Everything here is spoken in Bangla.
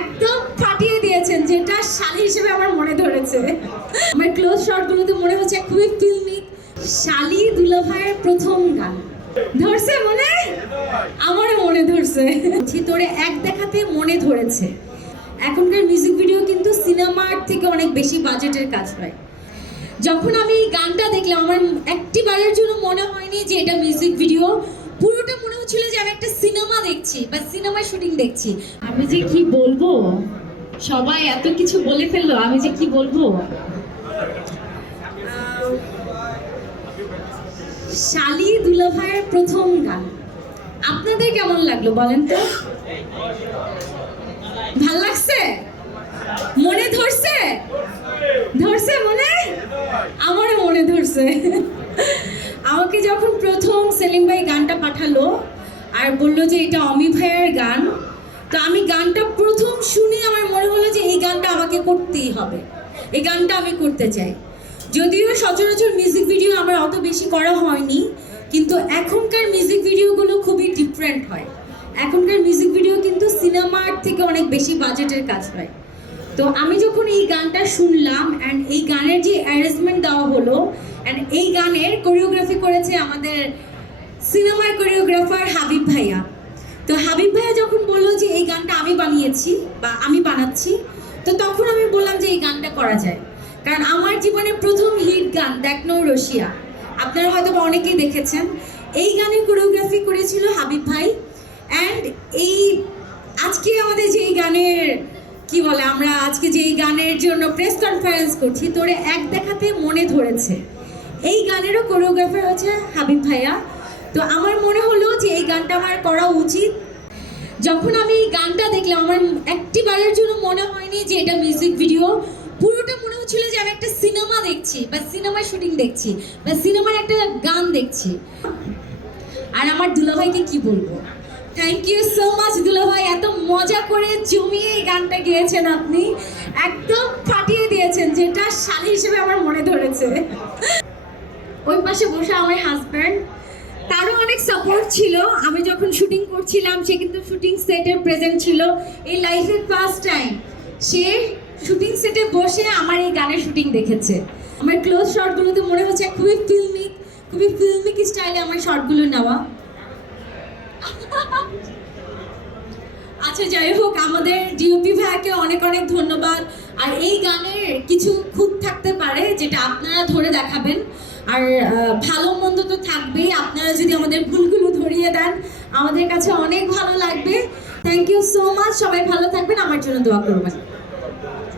একদম ফাটিয়ে দিয়েছেন, যেটা শালি হিসেবে আমার মনে ধরেছে। আমার ক্লোজ শটগুলোতে মনে হচ্ছে খুবই ফিল্মিক। শালি দুলাভাইয়ের প্রথম গান ধরছে মনে, আমারও মনে ধরছে। তোরে এক দেখাতে মনে ধরেছে। এখনকার মিউজিক ভিডিও কিন্তু সিনেমার থেকে অনেক বেশি বাজেটের কাজ হয়। যখন আমি এই গানটা দেখলাম, আমার একটি বারের জন্য মনে হয়নি যে এটা মিউজিক ভিডিও। পুরোটা মনে হচ্ছিল যে আমি একটা সিনেমা দেখছি বা সিনেমায় শুটিং দেখছি। আমি যে কি বলবো, সবাই এত কিছু বলে ফেললো, আমি যে কি বলবো। শালি দুলাভাইয়ের প্রথম গান আপনাদের কেমন লাগলো বলেন তো? ভাল লাগছে? মনে ধরছে? ধরছে মনে? আমারও মনে ধরছে। আমাকে যখন প্রথম সেলিম ভাই গানটা পাঠালো আর বললো যে এটা অমি ভাইয়ের গান, তো আমি গানটা প্রথম শুনে আমার মনে হলো যে এই গানটা আমাকে করতেই হবে, এই গানটা আমি করতে চাই। যদিও সচরাচর মিউজিক ভিডিও আমার অত বেশি করা হয়নি, কিন্তু এখনকার মিউজিক ভিডিওগুলো খুবই ডিফারেন্ট হয়। এখনকার মিউজিক ভিডিও কিন্তু সিনেমার থেকে অনেক বেশি বাজেটের কাজ হয়। তো আমি যখন এই গানটা শুনলাম অ্যান্ড এই গানের যে অ্যারেঞ্জমেন্ট দেওয়া হলো, অ্যান্ড এই গানের কোরিওগ্রাফি করেছে আমাদের সিনেমার কোরিওগ্রাফার হাবিব ভাইয়া। তো হাবিব ভাইয়া যখন বললো যে এই গানটা আমি বানিয়েছি বা আমি বানাচ্ছি, তো তখন আমি বললাম যে এই গানটা করা যায়। কারণ আমার জীবনের প্রথম হিট গান দেখ নৌ রশিয়া, আপনারা হয়তো অনেকেই দেখেছেন। এই গানের কোরিওগ্রাফি করেছিল হাবিব ভাই। অ্যান্ড এই আজকে আমাদের যে এই গানের কি বলে, আমরা আজকে যে এই গানের জন্য প্রেস কনফারেন্স করছি, তোরে এক দেখাতে মনে ধরেছে, এই গানেরও কোরিওগ্রাফার হচ্ছে হাবিব ভাইয়া। তো আমার মনে হলো যে এই গানটা আমার করা উচিত। যখন আমি এই গানটা দেখলাম, আমার একটি বারের জন্য মনে হয়নি যে এটা মিউজিক ভিডিও। পুরোটা মনে হচ্ছিল যে আমি একটা সিনেমা দেখছি বা সিনেমায় শুটিং দেখছি বা সিনেমার একটা গান দেখছি। আর আমার দুলাভাইকে কি বলবো, থ্যাংক ইউ সো মাচ দুলাভাই, এত মজা করে জমিয়ে এই গানটা গেয়েছেন আপনি, একদম ফাটিয়ে দিয়েছেন, যেটা শালি হিসেবে আমার মনে ধরেছে। ওই পাশে বসে আমার হাজব্যান্ড, তারও অনেক সাপোর্ট ছিল। আমি যখন শুটিং করছিলাম, সে কিন্তু শুটিং সেটে প্রেজেন্ট ছিল। এই লাইফের ফার্স্ট টাইম সে শুটিং সেটে বসে আমার এই গানের শুটিং দেখেছে। আমার ক্লোজ শটগুলোতে মনে হচ্ছে খুবই ফিল্মিক স্টাইলে আমার শটগুলো নেওয়া। আচ্ছা, যাই হোক, আমাদের ডিওপি ভাইয়াকে অনেক অনেক ধন্যবাদ। আর এই গানের কিছু খুঁত থাকতে পারে যেটা আপনারা ধরে দেখাবেন, আর ভালো মন্দ তো থাকবেই। আপনারা যদি আমাদের ভুলগুলো ধরিয়ে দেন, আমাদের কাছে অনেক ভালো লাগবে। থ্যাংক ইউ সো মাচ, সবাই ভালো থাকবেন, আমার জন্য দোয়া করবেন।